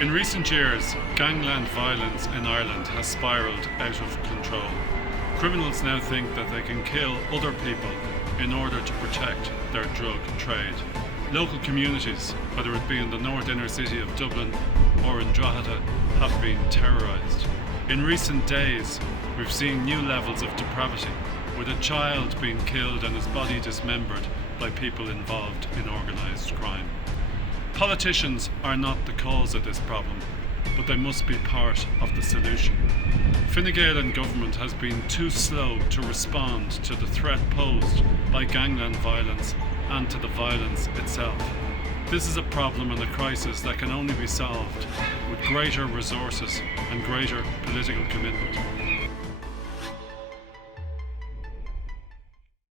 In recent years, gangland violence in Ireland has spiralled out of control. Criminals now think that they can kill other people in order to protect their drug trade. Local communities, whether it be in the north inner city of Dublin or in Drogheda, have been terrorised. In recent days, we've seen new levels of depravity, with a child being killed and his body dismembered by people involved in organised crime. Politicians are not the cause of this problem, but they must be part of the solution. Fine Gael government has been too slow to respond to the threat posed by gangland violence and to the violence itself. This is a problem and a crisis that can only be solved with greater resources and greater political commitment.